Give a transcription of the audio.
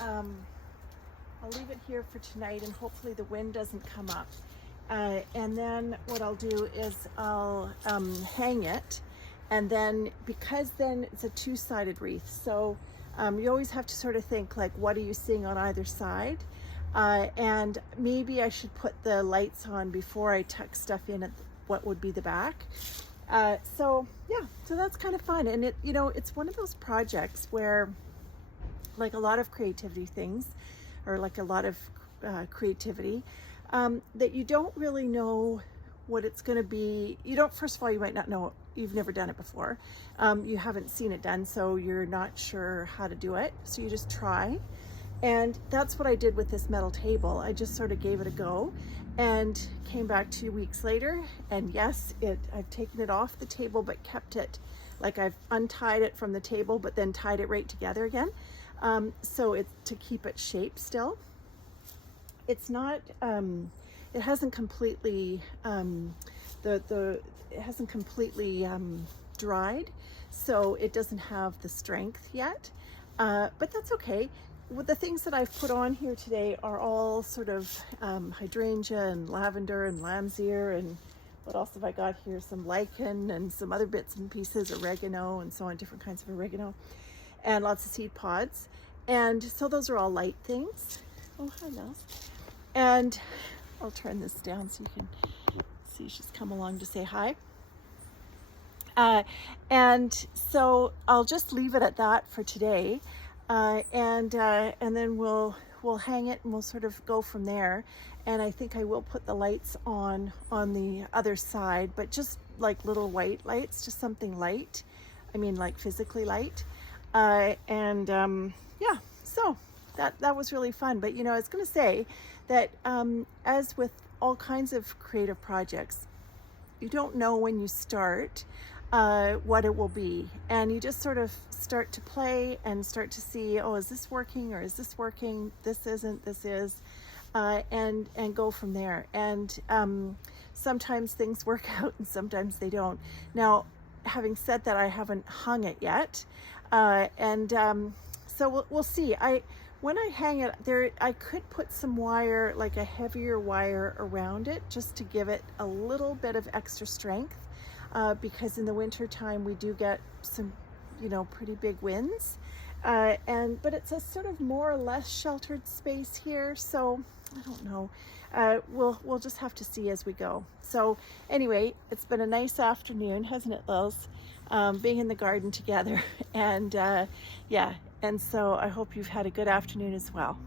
I'll leave it here for tonight, and hopefully the wind doesn't come up. And then what I'll do is I'll hang it, and then, because then it's a two-sided wreath, so you always have to sort of think, like, what are you seeing on either side? And maybe I should put the lights on before I tuck stuff in at what would be the back. So yeah, so that's kind of fun. And it's one of those projects where, like a lot of creativity things, or like a lot of creativity, that you don't really know what it's going to be. First of all, you might not know, you've never done it before. You haven't seen it done, so you're not sure how to do it. So you just try. And that's what I did with this metal table. I just sort of gave it a go and came back 2 weeks later, and yes, I've taken it off the table, but kept it, like, I've untied it from the table, but then tied it right together again. So it's to keep it shape still. It's not, it hasn't completely, it hasn't completely dried, so it doesn't have the strength yet, but that's okay. Well, the things that I've put on here today are all sort of hydrangea and lavender and lamb's ear, and what else have I got here? Some lichen and some other bits and pieces, oregano and so on, different kinds of oregano, and lots of seed pods. And so those are all light things. Oh, hi, Nels. And I'll turn this down so you can see she's come along to say hi. And so I'll just leave it at that for today. And then we'll hang it, and we'll sort of go from there. And I think I will put the lights on the other side, but just like little white lights, just something light. I mean, like physically light. Yeah, so that was really fun. But I was going to say that as with all kinds of creative projects, you don't know when you start what it will be, and you just sort of start to play and start to see, oh, is this working, or is this working, this isn't, this is, and go from there. And sometimes things work out and sometimes they don't. Now, having said that, I haven't hung it yet, so we'll see. When I hang it there, I could put some wire, like a heavier wire around it, just to give it a little bit of extra strength. Because in the winter time we do get some, pretty big winds, but it's a sort of more or less sheltered space here, so I don't know. We'll just have to see as we go. So anyway, it's been a nice afternoon, hasn't it, Lils? Being in the garden together, and yeah, and so I hope you've had a good afternoon as well.